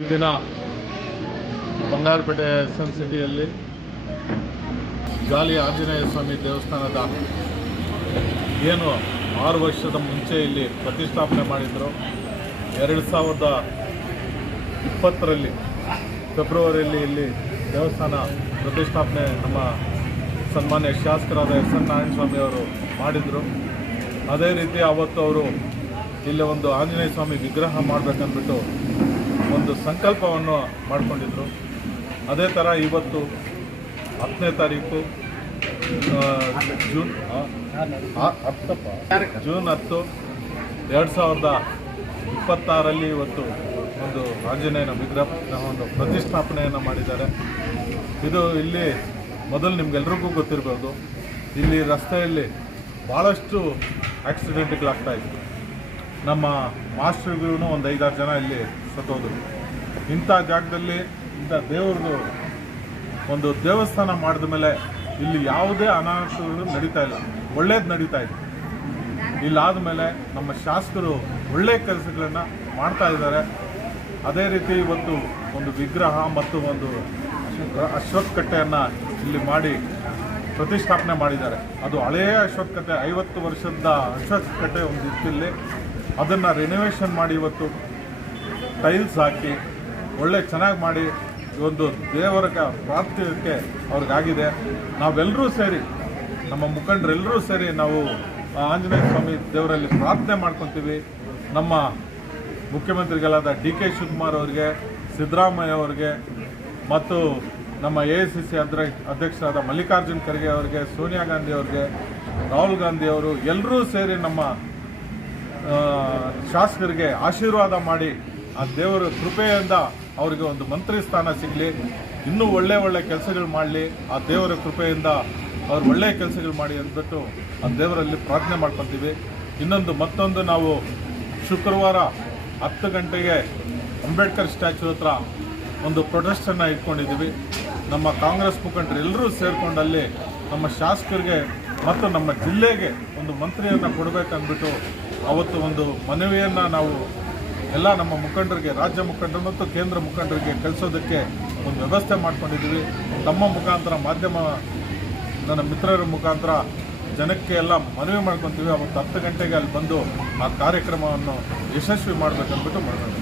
ಈ ದಿನ ಬಂಗಾರಪೇಟೆ ಎಸ್ಎಂ ಸಿಟಿಯಲ್ಲಿ ಜಾಲಿ ಆಂಜನೇಯ ಸ್ವಾಮಿ ದೇವಸ್ಥಾನದ ಏನು 6 ವರ್ಷದ ಮುಂಚೆ ಇಲ್ಲಿ ಪ್ರತಿಷ್ಠಾಪನೆ ಮಾಡಿದರು. 2020ರಲ್ಲಿ ಫೆಬ್ರವರಿಯಲ್ಲಿ ಇಲ್ಲಿ ದೇವಸ್ಥಾನ ಪ್ರತಿಷ್ಠಾಪನೆ ನಮ್ಮ ಸನ್ಮಾನ್ಯ ಶಾಸಕರಾದ ಎಸ್ ಎನ್ ನಾರಾಯಣಸ್ವಾಮಿ ಅವರು ಮಾಡಿದರು. ಅದೇ ರೀತಿ ಅವತ್ತು ಅವರು ಇಲ್ಲಿ ಒಂದು ಆಂಜನೇಯ ಸ್ವಾಮಿ ವಿಗ್ರಹ ಮಾಡಬೇಕಂದ್ಬಿಟ್ಟು ಒಂದು ಸಂಕಲ್ಪವನ್ನು ಮಾಡಿಕೊಂಡಿದ್ರು. ಅದೇ ಥರ ಇವತ್ತು 10ನೇ ತಾರೀಕು ಜೂನ್ 10, 2026ರಲ್ಲಿ ಇವತ್ತು ಒಂದು ಆಂಜನೇಯನ ವಿಗ್ರಹವನ್ನು ಪ್ರತಿಷ್ಠಾಪನೆಯನ್ನು ಮಾಡಿದ್ದಾರೆ. ಇದು ಇಲ್ಲಿ ಮೊದಲು ನಿಮ್ಗೆಲ್ರಿಗೂ ಗೊತ್ತಿರ್ಬೋದು, ಇಲ್ಲಿ ರಸ್ತೆಯಲ್ಲಿ ಭಾಳಷ್ಟು ಆಕ್ಸಿಡೆಂಟ್ಗಳಾಗ್ತಾಯಿತ್ತು. ನಮ್ಮ ಮಾಸ್ಟರ್ಗೂ ಒಂದು 5-6 ಜನ ಇಲ್ಲಿ ಸತ್ತೋದ್ರು. ಇಂಥ ಜಾಗದಲ್ಲಿ ಇಂಥ ದೇವ್ರದ್ದು ಒಂದು ದೇವಸ್ಥಾನ ಮಾಡಿದ ಮೇಲೆ ಇಲ್ಲಿ ಯಾವುದೇ ಅನಾಹುತಗಳು ನಡೀತಾ ಇಲ್ಲ, ಒಳ್ಳೇದು ನಡೀತಾ ಇದೆ. ಇಲ್ಲಾದ ಮೇಲೆ ನಮ್ಮ ಶಾಸಕರು ಒಳ್ಳೆಯ ಕೆಲಸಗಳನ್ನು ಮಾಡ್ತಾ ಇದ್ದಾರೆ. ಅದೇ ರೀತಿ ಇವತ್ತು ಒಂದು ವಿಗ್ರಹ ಮತ್ತು ಒಂದು ಅಶ್ವತ್ಥ ಕಟ್ಟೆಯನ್ನು ಇಲ್ಲಿ ಮಾಡಿ ಪ್ರತಿಷ್ಠಾಪನೆ ಮಾಡಿದ್ದಾರೆ. ಅದು ಹಳೆಯ ಅಶ್ವತ್ಥ ಕಟ್ಟೆ, 50 ವರ್ಷದ ಅಶ್ವತ್ಥ ಕಟ್ಟೆ ಒಂದು ಇತ್ತಿಲ್ಲಿ, ಅದನ್ನು ರಿನೋವೇಷನ್ ಮಾಡಿ ಇವತ್ತು ಟೈಲ್ಸ್ ಹಾಕಿ ಒಳ್ಳೆ ಚೆನ್ನಾಗಿ ಮಾಡಿ ಒಂದು ದೇವರ ಪ್ರಾರ್ಥನೆಗೆ ಅವ್ರಿಗಾಗಿದೆ. ನಾವೆಲ್ಲರೂ ಸೇರಿ, ನಮ್ಮ ಮುಖಂಡರೆಲ್ಲರೂ ಸೇರಿ ನಾವು ಆಂಜನೇಯ ಸ್ವಾಮಿ ದೇವರಲ್ಲಿ ಪ್ರಾರ್ಥನೆ ಮಾಡ್ಕೊತೀವಿ. ನಮ್ಮ ಮುಖ್ಯಮಂತ್ರಿಗಳಾದ ಡಿ.ಕೆ. ಶಿವಕುಮಾರ್ ಅವರಿಗೆ, ಸಿದ್ದರಾಮಯ್ಯ ಅವರಿಗೆ ಮತ್ತು ನಮ್ಮ AICC ಅಧ್ಯಕ್ಷರಾದ ಮಲ್ಲಿಕಾರ್ಜುನ್ ಖರ್ಗೆ ಅವರಿಗೆ, ಸೋನಿಯಾ ಗಾಂಧಿ ಅವರಿಗೆ, ರಾಹುಲ್ ಗಾಂಧಿ ಅವರು ಎಲ್ಲರೂ ಸೇರಿ ನಮ್ಮ ಶಾಸಕರಿಗೆ ಆಶೀರ್ವಾದ ಮಾಡಿ ಆ ದೇವರ ಕೃಪೆಯಿಂದ ಅವರಿಗೆ ಒಂದು ಮಂತ್ರಿ ಸ್ಥಾನ ಸಿಗಲಿ, ಇನ್ನೂ ಒಳ್ಳೆ ಕೆಲಸಗಳು ಮಾಡಲಿ, ಆ ದೇವರ ಕೃಪೆಯಿಂದ ಅವ್ರು ಒಳ್ಳೆಯ ಕೆಲಸಗಳು ಮಾಡಿ ಅಂದ್ಬಿಟ್ಟು ಆ ದೇವರಲ್ಲಿ ಪ್ರಾರ್ಥನೆ ಮಾಡ್ಕೊತೀವಿ. ಮತ್ತೊಂದು ನಾವು ಶುಕ್ರವಾರ 10 ಗಂಟೆಗೆ ಅಂಬೇಡ್ಕರ್ ಸ್ಟ್ಯಾಚ್ಯೂ ಹತ್ರ ಒಂದು ಪ್ರೊಟೆಸ್ಟನ್ನು ಇಟ್ಕೊಂಡಿದ್ದೀವಿ. ನಮ್ಮ ಕಾಂಗ್ರೆಸ್ ಮುಖಂಡರು ಎಲ್ಲರೂ ಸೇರಿಕೊಂಡಲ್ಲಿ ನಮ್ಮ ಶಾಸಕರಿಗೆ ಮತ್ತು ನಮ್ಮ ಜಿಲ್ಲೆಗೆ ಒಂದು ಮಂತ್ರಿಯನ್ನು ಕೊಡಬೇಕಂದ್ಬಿಟ್ಟು ಅವತ್ತು ಒಂದು ಮನವಿಯನ್ನು ನಾವು ಎಲ್ಲ ನಮ್ಮ ಮುಖಂಡರಿಗೆ, ರಾಜ್ಯ ಮುಖಂಡರು ಮತ್ತು ಕೇಂದ್ರ ಮುಖಂಡರಿಗೆ ಕಳಿಸೋದಕ್ಕೆ ಒಂದು ವ್ಯವಸ್ಥೆ ಮಾಡ್ಕೊಂಡಿದ್ದೀವಿ. ತಮ್ಮ ಮುಖಾಂತರ, ಮಾಧ್ಯಮ ನನ್ನ ಮಿತ್ರರ ಮುಖಾಂತರ ಜನಕ್ಕೆ ಎಲ್ಲ ಮನವಿ ಮಾಡ್ಕೊತೀವಿ. ಅವತ್ತು 10 ಗಂಟೆಗೆ ಅಲ್ಲಿ ಬಂದು ಆ ಕಾರ್ಯಕ್ರಮವನ್ನು ಯಶಸ್ವಿ ಮಾಡಬೇಕಂದ್ಬಿಟ್ಟು ಮಾಡೋಣ.